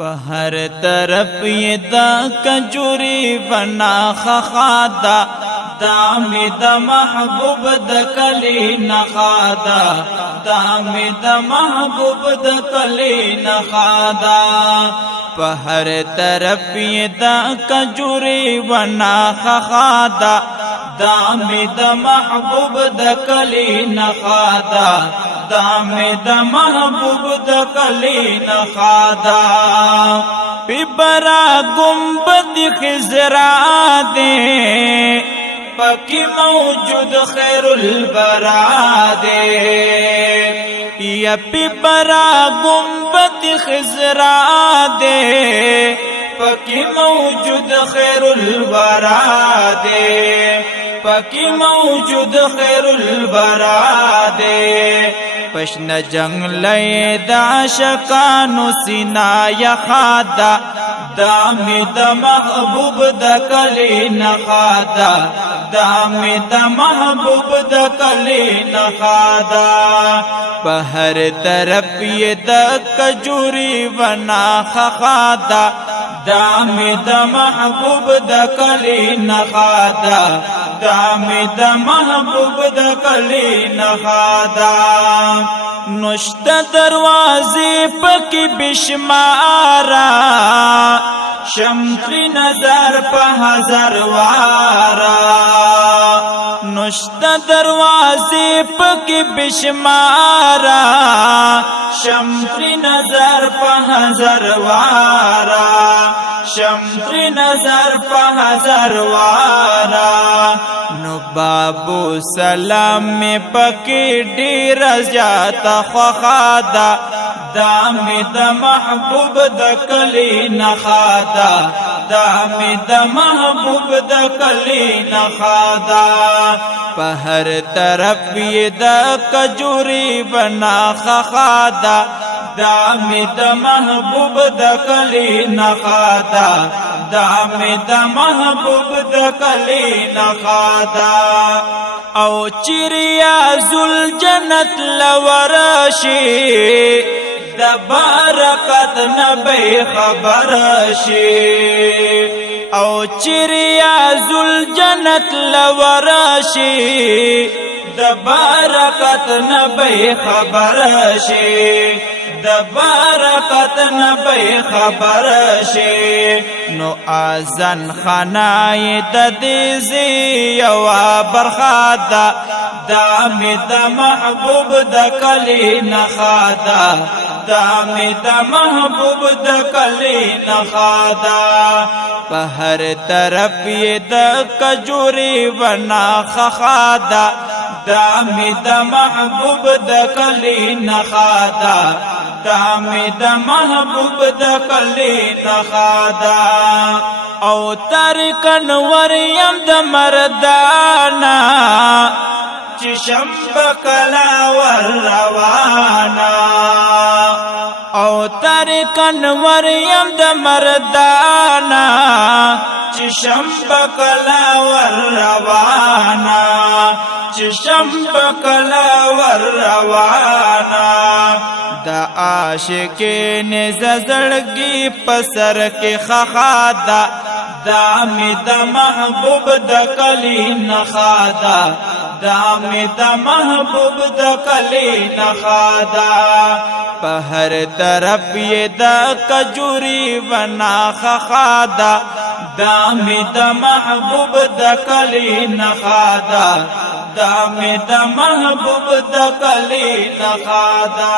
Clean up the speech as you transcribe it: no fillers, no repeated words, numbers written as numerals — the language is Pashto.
په هر طرف یې دا کجوري بنا خخادا دا می د محبوب د کلی نخادا دا می د محبوب د کلی نخادا په هر طرف یې دا کجوري بنا خخادا دا می د محبوب د کلی نخادا دا می د محبوب د کلی نخادا پی برا گنبد خزرا دے پکی موجود خیر البرا دے یا پی برا گنبد خزرا دے پکی موجود خیر البرا دے پکی موجود خیر البرا دے پشن جنگ لئے دا شکانو سینا یخادا دامی دا محبوب دا کلی نخادا دامی دا محبوب دا کلی نخادا پہر طرف یہ دا کجوری بنا خخادا دامی دا محبوب دا کلی نخادا دامی دا محبوب دا کلی نخادا نشت دروازی پکی بشمارا شمتری نظر پا ہزار وارا نشت دروازی پکی بشمارا شمتری نظر پا ہزار وارا شمتری نظر پا ہزار وارا نو بابو سلام میں پکی ڈیر زیادہ خخادا دامی دا محبوب دا کلی نخادا دامی دا محبوب دا کلی نخادا پہر طرف یہ دا کجوری بنا خخادا دامی دا محبوب دا کلی نخادا دامی دا محبوب دا کلی نخادا او چریا زل جنت لورشی دا برکت نبی خبر شی او چریا زل جنت لورشی دا برکت نبی خبر شی دا برکت نبی خبر شی نو آزن خانای دا دیزی یوا برخادا دامی دا محبوب دا کلی نخادا دامی دا محبوب دا کلی نخادا پہر طرف یہ دا کجوری بنا خخادا دامی دا محبوب دا کلی نخادا دامی دا محبوب دا کلی نخادا او ترکن وریم دا مردانا چشم بکلا ور روانا او ترکن وریم دا مردانا چشم بکلا ور روانا چشم بکلا ور روانا دا عاشقین زړګي پسر کې خخادا دامی دا محبوب دا کلی نخادا دامی دا محبوب دا کلی نخادا پہر طرف یہ دا کجوری بنا خخادا دامی دا محبوب دا کلی نخادا دامی دا محبوب دا کلی نخادا